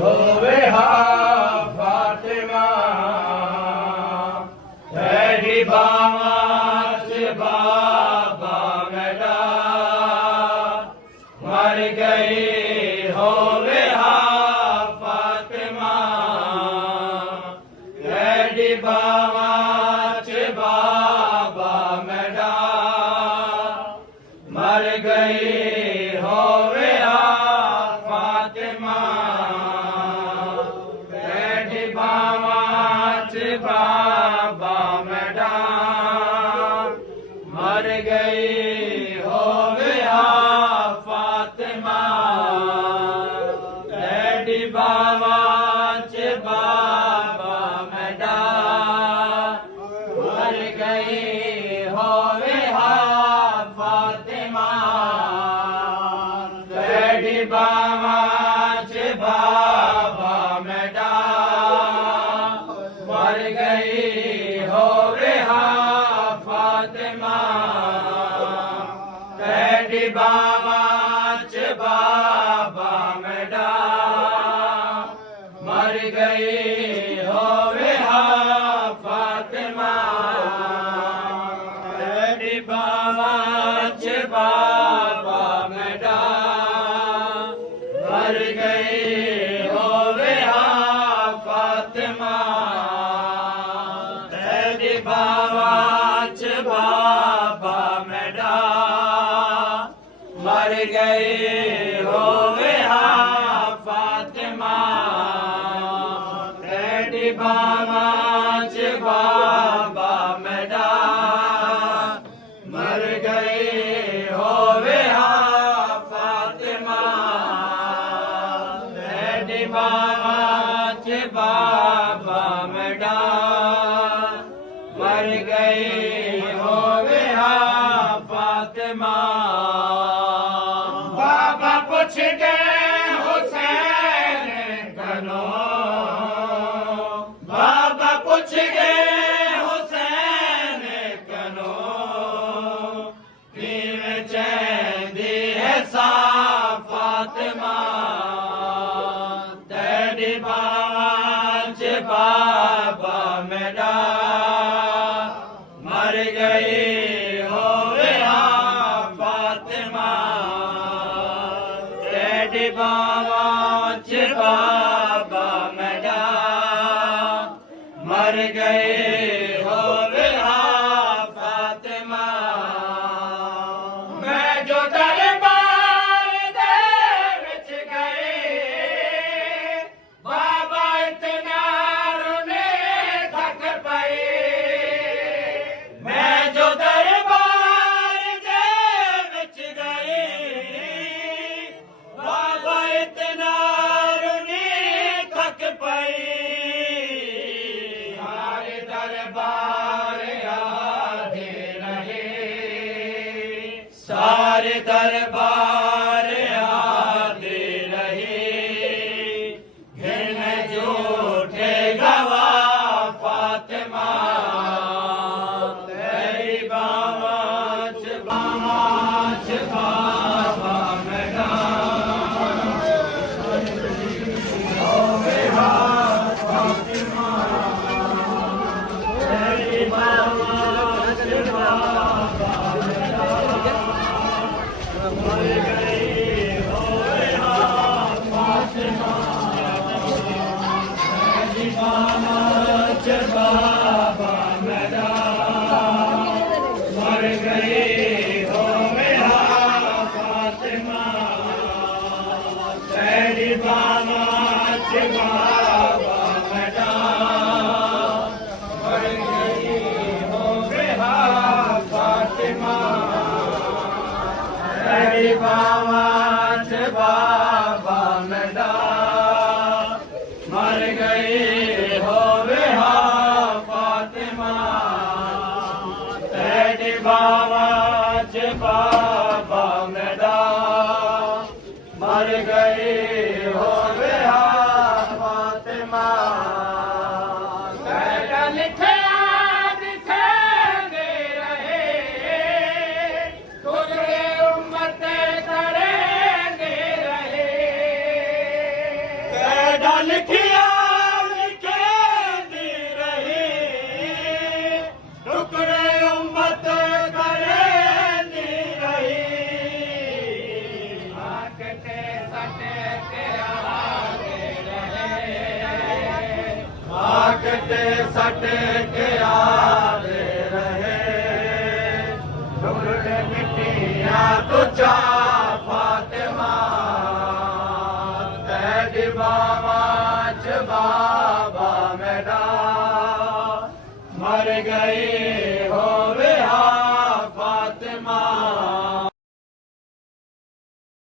ਹੋਵੇ ਹਾ ਫਾਤਿਮਾ ਤੇਰੀ ਬਾਵਾਂ ਚ ਬਾਬਾ ਮੇਰਾ ਮਰ ਗਈ ਹੋਵੇ ਹਾ ਫਾਤਿਮਾ ਤੇਰੀ ਬਾਵਾਂ ਚ ਬਾਬਾ ਮੇਰਾ ਮਰ ਗਈ ਹੋਵੇ ਹਾ ਫਾਤਿਮਾ ਬਾਵਾਂ ਚ ਬਾਬਾ ਮੇਰਾ ਮਰ ਗਈ ਹੋਵੇ ਹਾ ਫਾਤਿਮਾ ਤੇਰੀ ਬਾਵਾਂ ਚ ਬਾਬਾ ਮੇਰਾ ਮਰ ਗਈ ਹੋਵੇ ਹਾ ਫਾਤਿਮਾ ਤੇਰੀ ਬਾਵਾਂ ਚ ਬਾਬਾ ਮੇਰਾ ਮਰ ਗਈ ਹੋਵੇ ਹਾ ਫਾਤਿਮਾ ਤੇਰੀ ਬਾਵਾਂ ਚ ਬਾਬਾ ਮੇਰਾ ਮਰ ਗਈ ਹੋਵੇ ਹਾ ਫਾਤਿਮਾ ਤੇਰੀ ਬਾਵਾਂ ਚ ਬਾਬਾ ਮੇਰਾ ਮਰ ਗਈ ਹੋਵੇ ਹਾ ਫਾਤਿਮਾ ਤੇਰੀ ਬਾਵਾਂ ਚ ਬਾਬਾ ਮੇਰਾ ਮਰ ਗਈ ਹੋਵੇ ਹਾ ਫਾਤਿਮਾ ਤੇਰੀ ਬਾਵਾਂ ਚ ਬਾਬਾ ਮੇਰਾ ਮਰ ਗਈ ਹੋਵੇ ਹਾ ਫਾਤਿਮਾ ਤੇਰੀ ਬਾਵਾਂ ਚ ਬਾਬਾ ਮੇਰਾ ਮਰ ਗਈ ਹੋਵੇ ਹਾ ਫਾਤਿਮਾ ਬਾਬਾ ਪੁੱਛ ਗਏ ਹੁਸੈਨ ਕਨੋ ਬਾਬਾ ਪੁੱਛ ਗਏ ਹੁਸੈਨ ਕਨੋ ਕਿਵੇਂ ਚੈਂਦੀ ਹੈ ਸਾ ਫਾਤਿਮਾ ਤੇਰੀ ਬਾਵਾਂ ਚ ਬਾਬਾ ਮੇਰਾ ਮਰ ਗਈ ਹੋਵੇ ਹਾ ਫਾਤਿਮਾ ਤੇਰੀ ਬਾਵਾਂ ਚ ਬਾਬਾ ਮੇਰਾ ਮਰ ਗਈ ਹੋਵੇ ਹਾ ਫਾਤਿਮਾ ਮੈਂ ਜੋ ਦਰਬਾਰ ਦੇ ਵਿੱਚ ਗਈ ਬਾਬਾ ਇਤਨਾ ਰੋਣੇ ਥੱਕ ਪਈ ਮੈਂ ਜੋ ਦਰਬਾਰ ਦੇ ਵਿੱਚ ਗਈ ਬਾਬਾ ਇਤਨਾ ਰੋਣੇ ਥੱਕ ਪਈ ਸਾਰੇ ਦਰਬਾਰ ਆਦੇ ਰਹੇ ਸਾਰੇ ਦਰਬਾਰ ਆਦੇ ਰਹੇ ਘਿਨ ਝੂਠੇ ਗਵਾ ਫਾਤਿਮਾ ਤੇਰੀ ਬਾਵਾਂ ਚ ਬਾਬਾ ਮੇਰਾ ਹੋਵੇ ਹਾ ਫਾਤਿਮਾ ਤੇਰੀ ਬਾਵਾਂ ਚ ਬਾਬਾ ਮੇਰਾ ਮਰ ਗਈ ਹੋਵੇ ਹਾ ਫਾਤਿਮਾ ਤੇਰੀ ਬਾਵਾਂ ਚ ਬਾਬਾ ਮੇਰਾ ਮਰ ਗਈ ਹੋਵੇ ਹਾ ਫਾਤਿਮਾ ਤੇਰੀ ਬਾਵਾਂ ਚ ਬਾਬਾ ਮੇਰਾ ਮਰ ਗਈ ਹੋਵੇ ਹਾ ਫਾਤਿਮਾ ਤੇਰੀ ਬਾਵਾਂ ਚ ਬਾਬਾ ਮੇਰਾ ਮਰ ਗਈ ਹੋਵੇ ਹਾ ਫਾਤਿਮਾ ਤੇਰੀ ਬਾਵਾਂ ਚ ਬਾਬਾ ਮੇਰਾ ਮਰ ਗਈ ਹੋਵੇ ਹਾ ਲਿਖਿਆ ਲਿਖੇਂਦੀ ਰਹੀ ਟੁਕੜੇ ਉਮਤ ਕਰੇਂਦੀ ਰਹੀ ਹੱਕ ਤੇ ਸੱਟ ਕੇ ਆਦੇ ਰਹੇ ਹੱਕ ਤੇ ਸੱਟ ਕੇ ਆਦੇ ਰਹੇ ਟੁਕੜੇ ਮਿੱਟੀਆਂ ਤੁਝਾ ਫਾਤਿਮਾ ਤੇਰੀ ਬਾਵਾਂ ਚ ਬਾਬਾ ਮੇਰਾ ਮਰ ਗਈ